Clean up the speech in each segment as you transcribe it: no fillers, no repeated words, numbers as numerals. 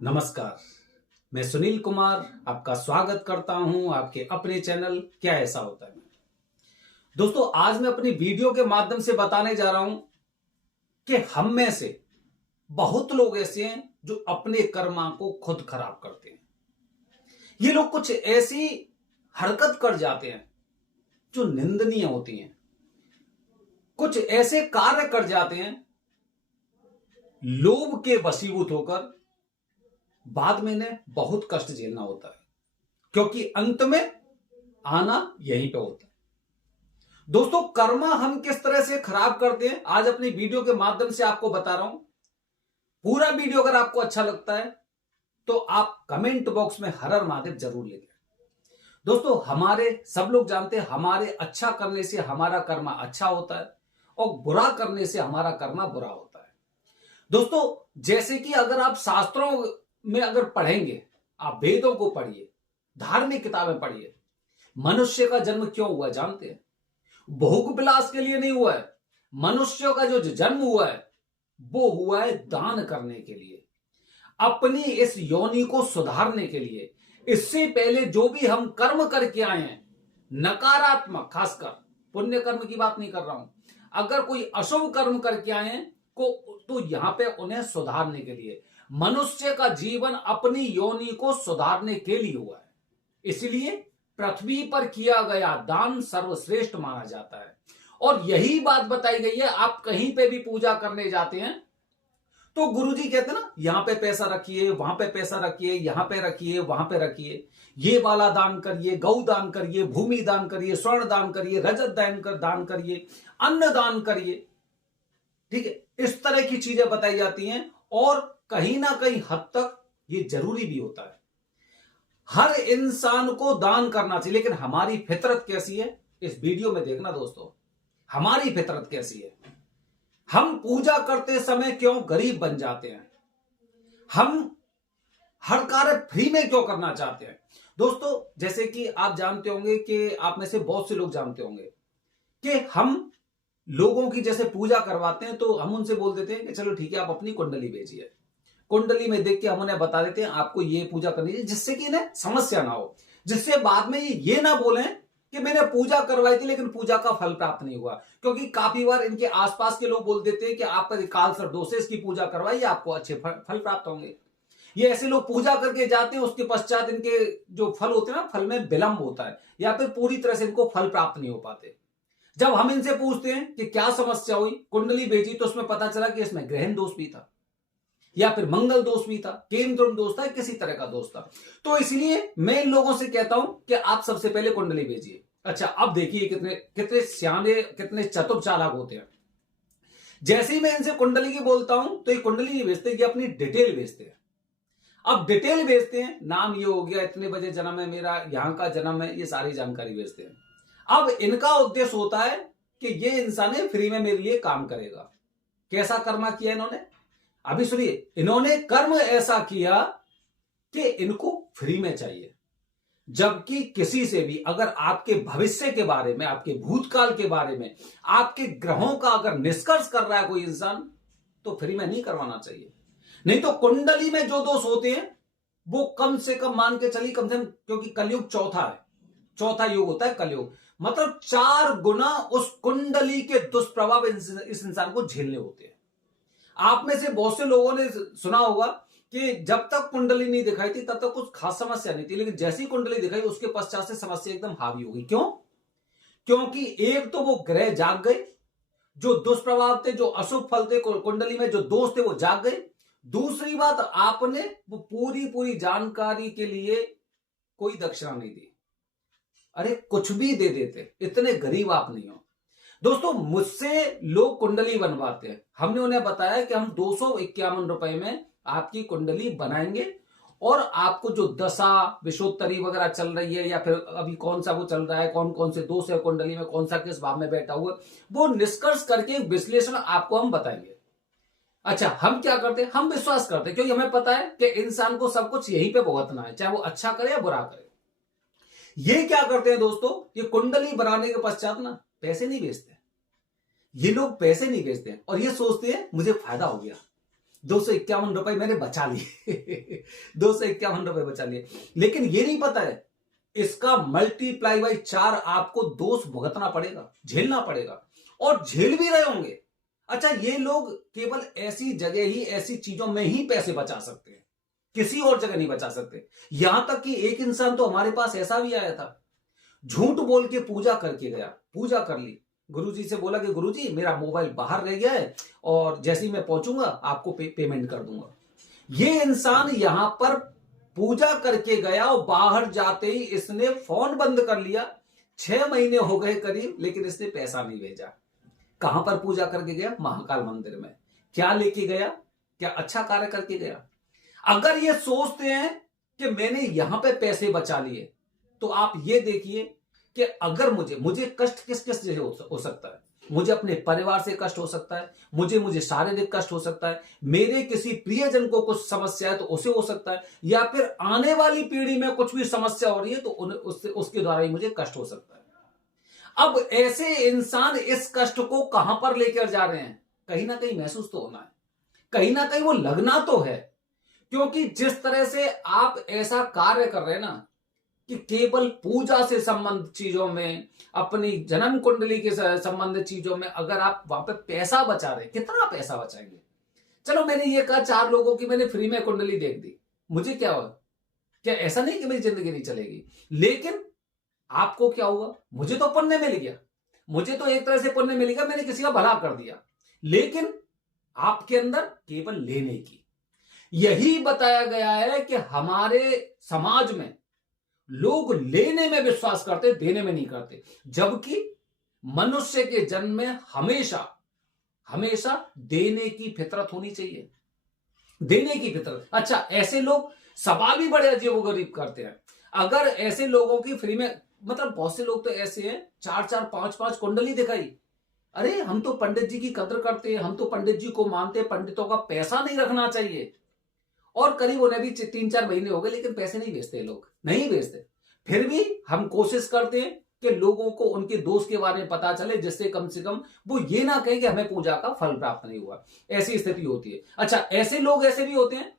नमस्कार। मैं सुनील कुमार आपका स्वागत करता हूं आपके अपने चैनल क्या ऐसा होता है। दोस्तों, आज मैं अपनी वीडियो के माध्यम से बताने जा रहा हूं कि हम में से बहुत लोग ऐसे हैं जो अपने कर्मा को खुद खराब करते हैं। ये लोग कुछ ऐसी हरकत कर जाते हैं जो निंदनीय होती हैं, कुछ ऐसे कार्य कर जाते हैं लोभ के वशीभूत होकर बाद में इन्हें बहुत कष्ट झेलना होता है, क्योंकि अंत में आना यहीं पे होता है। दोस्तों, कर्मा हम किस तरह से खराब करते हैं आज अपनी वीडियो के माध्यम से आपको बता रहा हूं। पूरा वीडियो अगर आपको अच्छा लगता है तो आप कमेंट बॉक्स में हर हर महादेव जरूर लिखें। दोस्तों, हमारे सब लोग जानते हैं हमारे अच्छा करने से हमारा कर्मा अच्छा होता है और बुरा करने से हमारा कर्मा बुरा होता है। दोस्तों, जैसे कि अगर आप शास्त्रों में अगर पढ़ेंगे, आप वेदों को पढ़िए, धार्मिक किताबें पढ़िए। मनुष्य का जन्म क्यों हुआ जानते हैं? भोग विलास के लिए नहीं हुआ है। मनुष्य का जो जन्म हुआ है वो हुआ है दान करने के लिए, अपनी इस योनि को सुधारने के लिए। इससे पहले जो भी हम कर्म करके आए हैं, नकारात्मक, खासकर पुण्य कर्म की बात नहीं कर रहा हूं, अगर कोई अशुभ कर्म करके आए हैं तो यहां पे उन्हें सुधारने के लिए। मनुष्य का जीवन अपनी योनि को सुधारने के लिए हुआ है, इसलिए पृथ्वी पर किया गया दान सर्वश्रेष्ठ माना जाता है। और यही बात बताई गई है। आप कहीं पे भी पूजा करने जाते हैं तो गुरुजी कहते हैं ना, यहां पे पैसा रखिए, वहां पे पैसा रखिए, यहां पे रखिए, वहां पे रखिए, ये वाला दान करिए, गौ दान करिए, भूमि दान करिए, स्वर्ण दान करिए, रजत दान करिए, अन्न दान करिए। ठीक है, इस तरह की चीजें बताई जाती हैं और कहीं ना कहीं हद तक ये जरूरी भी होता है। हर इंसान को दान करना चाहिए, लेकिन हमारी फितरत कैसी है इस वीडियो में देखना। दोस्तों, हमारी फितरत कैसी है? हम पूजा करते समय क्यों गरीब बन जाते हैं? हम हर कार्य फ्री में क्यों करना चाहते हैं? दोस्तों, जैसे कि आप जानते होंगे कि आप में से बहुत से लोग जानते होंगे कि हम लोगों की जैसे पूजा करवाते हैं तो हम उनसे बोल देते हैं कि चलो ठीक है, आप अपनी कुंडली भेजिए। कुंडली में देख के हम उन्हें बता देते हैं आपको ये पूजा करनी है, जिससे कि इन्हें समस्या ना हो, जिससे बाद में ये ना बोलें कि मैंने पूजा करवाई थी लेकिन पूजा का फल प्राप्त नहीं हुआ। क्योंकि काफी बार इनके आसपास के लोग बोल देते हैं कि आपका काल सर्प दोष है, इसकी पूजा करवाइए, आपको अच्छे फल प्राप्त होंगे। ये ऐसे लोग पूजा करके जाते हैं, उसके पश्चात इनके जो फल होते हैं ना, फल में विलंब होता है या फिर पूरी तरह से इनको फल प्राप्त नहीं हो पाते। जब हम इनसे पूछते हैं कि क्या समस्या हुई, कुंडली भेजी, तो उसमें पता चला कि इसमें ग्रहण दोष भी था या फिर मंगल दोष भी था, केंद्र दोष था, किसी तरह का दोष था। तो इसलिए मैं इन लोगों से कहता हूं कि आप सबसे पहले कुंडली भेजिए। अच्छा, अब देखिए कितने कितने सियाने, कितने चतुर चालाक होते हैं। जैसे ही मैं इनसे कुंडली की बोलता हूं तो ये कुंडली नहीं भेजते, ये अपनी डिटेल भेजते हैं। अब डिटेल भेजते हैं, नाम ये हो गया, इतने बजे जन्म है मेरा, यहां का जन्म है, ये सारी जानकारी भेजते हैं। अब इनका उद्देश्य होता है कि ये इंसान फ्री में मेरे लिए काम करेगा। कैसा कर्मा किया इन्होंने? अभी सुनिए, इन्होंने कर्म ऐसा किया कि इनको फ्री में चाहिए। जबकि किसी से भी अगर आपके भविष्य के बारे में, आपके भूतकाल के बारे में, आपके ग्रहों का अगर निष्कर्ष कर रहा है कोई इंसान, तो फ्री में नहीं करवाना चाहिए। नहीं तो कुंडली में जो दोष होते हैं वो कम से कम मान के चलिए, कम से कम, क्योंकि कलयुग चौथा है, चौथा युग होता है कलयुग, मतलब 4 गुना उस कुंडली के दुष्प्रभाव इस इंसान को झेलने होते हैं। आप में से बहुत से लोगों ने सुना होगा कि जब तक कुंडली नहीं दिखाई थी तब तक कुछ खास समस्या नहीं थी, लेकिन जैसी कुंडली दिखाई उसके पश्चात से समस्या एकदम हावी हो गई। क्यों? क्योंकि एक तो वो ग्रह जाग गए, जो दुष्प्रभाव थे, जो अशुभ फल थे कुंडली में, जो दोष थे वो जाग गए। दूसरी बात, आपने वो पूरी जानकारी के लिए कोई दक्षिणा नहीं दी। अरे कुछ भी दे देते, इतने गरीब आप नहीं हो। दोस्तों, मुझसे लोग कुंडली बनवाते हैं, हमने उन्हें बताया कि हम 251 रुपए में आपकी कुंडली बनाएंगे और आपको जो दशा विषोत्तरी वगैरह चल रही है या फिर अभी कौन सा वो चल रहा है, कौन कौन से दोष है कुंडली में, कौन सा किस भाव में बैठा हुआ, वो निष्कर्ष करके विश्लेषण आपको हम बताएंगे। अच्छा, हम क्या करते हैं? हम विश्वास करते हैं, क्योंकि हमें पता है कि इंसान को सब कुछ यहीं पे भुगतना है, चाहे वो अच्छा करे या बुरा करे। ये क्या करते हैं दोस्तों, ये कुंडली बनाने के पश्चात ना पैसे नहीं भेजते। ये लोग पैसे नहीं भेजते और ये सोचते हैं मुझे फायदा हो गया, ₹251 मैंने बचा लिए। ₹251 बचा लिए, लेकिन ये नहीं पता है इसका मल्टीप्लाई बाई 4 आपको दोष भुगतना पड़ेगा, झेलना पड़ेगा, और झेल भी रहे होंगे। अच्छा, ये लोग केवल ऐसी जगह ही, ऐसी चीजों में ही पैसे बचा सकते हैं, किसी और जगह नहीं बचा सकते। यहां तक कि एक इंसान तो हमारे पास ऐसा भी आया था, झूठ बोल के पूजा करके गया, पूजा कर ली, गुरुजी से बोला कि गुरुजी मेरा मोबाइल बाहर रह गया है और जैसे ही मैं पहुंचूंगा आपको पेमेंट कर दूंगा। ये इंसान यहां पर पूजा करके गया और बाहर जाते ही इसने फोन बंद कर लिया। 6 महीने हो गए करीब, लेकिन इसने पैसा नहीं भेजा। कहां पर पूजा करके गया? महाकाल मंदिर में। क्या लेके गया? क्या अच्छा कार्य करके गया? अगर ये सोचते हैं कि मैंने यहां पे पैसे बचा लिए, तो आप ये देखिए कि अगर मुझे कष्ट किस किस जगह हो सकता है। मुझे अपने परिवार से कष्ट हो सकता है, मुझे शारीरिक कष्ट हो सकता है, मेरे किसी प्रियजन को कुछ समस्या है तो उसे हो सकता है, या फिर आने वाली पीढ़ी में कुछ भी समस्या हो रही है तो उसके द्वारा ही मुझे कष्ट हो सकता है। अब ऐसे इंसान इस कष्ट को कहां पर लेकर जा रहे हैं? कहीं ना कहीं महसूस तो होना है, कहीं ना कहीं वो लगना तो है, क्योंकि जिस तरह से आप ऐसा कार्य कर रहे हैं ना कि केवल पूजा से संबंधित चीजों में, अपनी जन्म कुंडली के संबंधित चीजों में अगर आप वहां पे पैसा बचा रहे, कितना पैसा बचाएंगे? चलो, मैंने ये कहा 4 लोगों की मैंने फ्री में कुंडली देख दी, मुझे क्या हुआ? क्या ऐसा नहीं कि मेरी जिंदगी नहीं चलेगी, लेकिन आपको क्या हुआ? मुझे तो पुण्य मिल गया, मुझे तो एक तरह से पुण्य मिल गया, मैंने किसी का भला कर दिया, लेकिन आपके अंदर केवल लेने की। यही बताया गया है कि हमारे समाज में लोग लेने में विश्वास करते, देने में नहीं करते, जबकि मनुष्य के जन्म में हमेशा हमेशा देने की फितरत होनी चाहिए, देने की फितरत। अच्छा, ऐसे लोग सवाल भी बड़े अजीबोगरीब करते हैं। अगर ऐसे लोगों की फ्री में, मतलब बहुत से लोग तो ऐसे हैं 4-4 5-5 कुंडली दिखाई, अरे हम तो पंडित जी की कदर करते हैं, हम तो पंडित जी को मानते हैं, पंडितों का पैसा नहीं रखना चाहिए, और करीब उन्हें भी 3-4 महीने हो गए लेकिन पैसे नहीं भेजते, लोग नहीं भेजते। फिर भी हम कोशिश करते हैं कि लोगों को उनके दोस्त के बारे में पता चले, जिससे कम से कम वो ये ना कहें कि हमें पूजा का फल प्राप्त नहीं हुआ। ऐसी स्थिति होती है। अच्छा, ऐसे लोग ऐसे भी होते हैं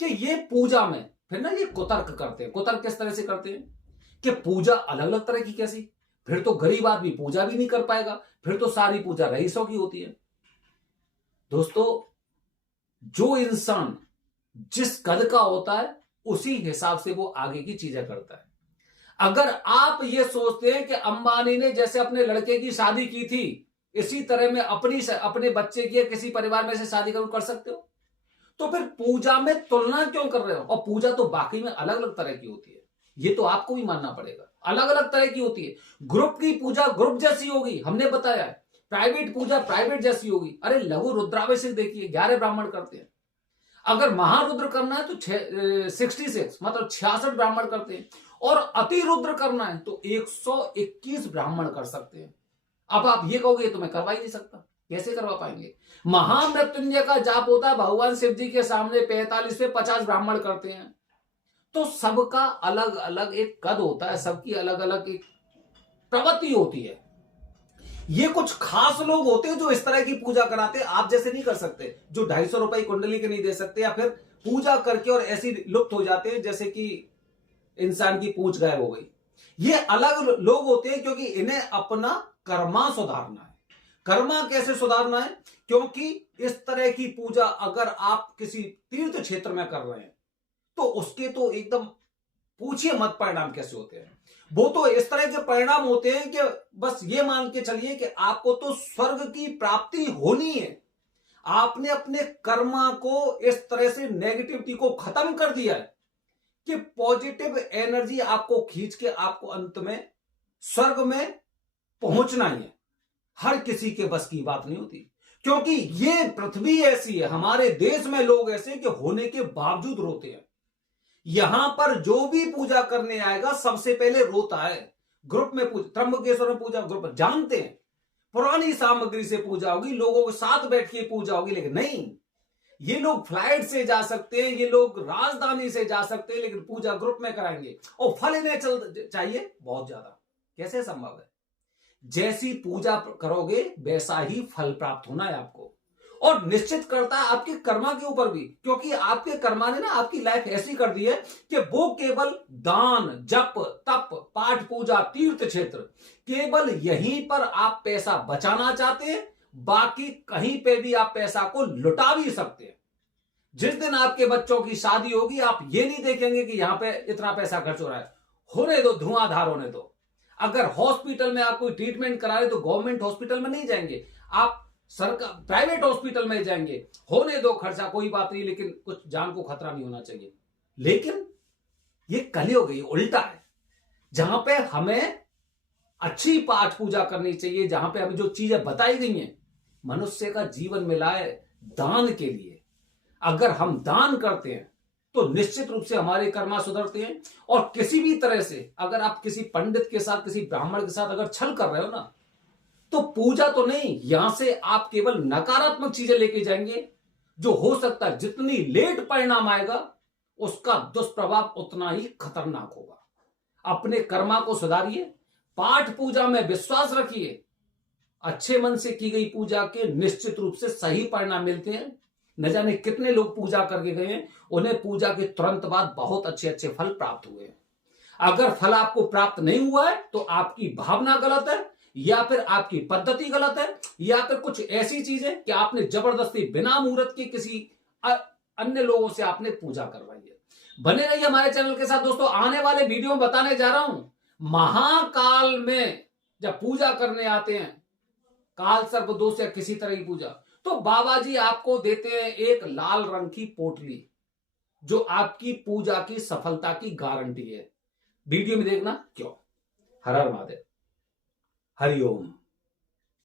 कि ये पूजा में फिर ना ये कुतर्क करते हैं। कुतर्क किस तरह से करते हैं कि पूजा अलग अलग तरह की, कैसी? फिर तो गरीब आदमी पूजा भी नहीं कर पाएगा, फिर तो सारी पूजा रईसों की होती है। दोस्तों, जो इंसान जिस कद का होता है उसी हिसाब से वो आगे की चीजें करता है। अगर आप ये सोचते हैं कि अंबानी ने जैसे अपने लड़के की शादी की थी, इसी तरह में अपने बच्चे की किसी परिवार में से शादी कर सकते हो, तो फिर पूजा में तुलना क्यों कर रहे हो? और पूजा तो बाकी में अलग अलग तरह की होती है, ये तो आपको भी मानना पड़ेगा, अलग अलग तरह की होती है। ग्रुप की पूजा ग्रुप जैसी होगी, हमने बताया है। प्राइवेट पूजा प्राइवेट जैसी होगी। अरे लघु रुद्राभिषेक देखिए, 11 ब्राह्मण करते हैं। अगर महारुद्र करना है तो 66 मतलब 66 ब्राह्मण करते हैं, और अति रुद्र करना है तो 121 ब्राह्मण कर सकते हैं। अब आप ये कहोगे तो मैं करवा ही नहीं सकता, कैसे करवा पाएंगे? महामृत्युंजय का जाप होता है भगवान शिव जी के सामने, 45 पे 50 ब्राह्मण करते हैं। तो सबका अलग अलग एक कद होता है, सबकी अलग अलग एक प्रवृत्ति होती है। ये कुछ खास लोग होते हैं जो इस तरह की पूजा कराते हैं, आप जैसे नहीं कर सकते, जो 250 रुपए कुंडली के नहीं दे सकते, या फिर पूजा करके और ऐसी लुप्त हो जाते हैं जैसे कि इंसान की पूंछ गायब हो गई। ये अलग लोग होते हैं, क्योंकि इन्हें अपना कर्मा सुधारना है। कर्मा कैसे सुधारना है? क्योंकि इस तरह की पूजा अगर आप किसी तीर्थ क्षेत्र में कर रहे हैं तो उसके तो एकदम पूछिए मत परिणाम कैसे होते हैं। वो तो इस तरह के परिणाम होते हैं कि बस ये मान के चलिए कि आपको तो स्वर्ग की प्राप्ति होनी है। आपने अपने कर्मा को इस तरह से नेगेटिविटी को खत्म कर दिया है कि पॉजिटिव एनर्जी आपको खींच के आपको अंत में स्वर्ग में पहुंचना ही है। हर किसी के बस की बात नहीं होती, क्योंकि ये पृथ्वी ऐसी है, हमारे देश में लोग ऐसे कि होने के बावजूद रोते हैं। यहां पर जो भी पूजा करने आएगा सबसे पहले रोता है। ग्रुप में पूजा, त्र्यंबकेश्वर में पूजा ग्रुप जानते हैं, पुरानी सामग्री से पूजा होगी, लोगों के साथ बैठ के पूजा होगी, लेकिन नहीं, ये लोग फ्लाइट से जा सकते हैं, ये लोग राजधानी से जा सकते हैं, लेकिन पूजा ग्रुप में कराएंगे और फल इन्हें चाहिए बहुत ज्यादा। कैसे संभव है? जैसी पूजा करोगे वैसा ही फल प्राप्त होना है आपको। और निश्चित करता है आपके कर्मा के ऊपर भी, क्योंकि आपके कर्मा ने ना आपकी लाइफ ऐसी कर दी है कि वो केवल दान, जप, तप, पाठ पूजा, तीर्थ क्षेत्र, केवल यहीं पर आप पैसा बचाना चाहते हैं। बाकी कहीं पे भी आप पैसा को लुटा भी सकते हैं। जिस दिन आपके बच्चों की शादी होगी, आप ये नहीं देखेंगे कि यहां पे इतना पैसा खर्च हो रहा है, होने दो, धुआंधार होने दो। अगर हॉस्पिटल में आप कोई ट्रीटमेंट करा रहे तो गवर्नमेंट हॉस्पिटल में नहीं जाएंगे, आप सरकार प्राइवेट हॉस्पिटल में जाएंगे, होने दो खर्चा, कोई बात नहीं, लेकिन कुछ जान को खतरा नहीं होना चाहिए। लेकिन ये कलयुग है, उल्टा है, जहां पे हमें अच्छी पाठ पूजा करनी चाहिए, जहां पे हमें जो चीजें बताई गई हैं मनुष्य का जीवन मिला है दान के लिए। अगर हम दान करते हैं तो निश्चित रूप से हमारे कर्मा सुधरते हैं। और किसी भी तरह से अगर आप किसी पंडित के साथ, किसी ब्राह्मण के साथ अगर छल कर रहे हो ना, तो पूजा तो नहीं, यहां से आप केवल नकारात्मक चीजें लेके जाएंगे, जो हो सकता है जितनी लेट परिणाम आएगा उसका दुष्प्रभाव उतना ही खतरनाक होगा। अपने कर्मा को सुधारिए, पाठ पूजा में विश्वास रखिए, अच्छे मन से की गई पूजा के निश्चित रूप से सही परिणाम मिलते हैं। न जाने कितने लोग पूजा करके गए हैं, उन्हें पूजा के तुरंत बाद बहुत अच्छे अच्छे फल प्राप्त हुए हैं। अगर फल आपको प्राप्त नहीं हुआ है तो आपकी भावना गलत है, या फिर आपकी पद्धति गलत है, या फिर कुछ ऐसी चीज है कि आपने जबरदस्ती बिना मुहूर्त के किसी अन्य लोगों से आपने पूजा करवाई है। बने रहिए हमारे चैनल के साथ दोस्तों। आने वाले वीडियो में बताने जा रहा हूं, महाकाल में जब पूजा करने आते हैं, काल सर्प दोष या किसी तरह की पूजा, तो बाबा जी आपको देते हैं एक लाल रंग की पोटली, जो आपकी पूजा की सफलता की गारंटी है। वीडियो में देखना क्यों। हर हर महादेव, हरिओम।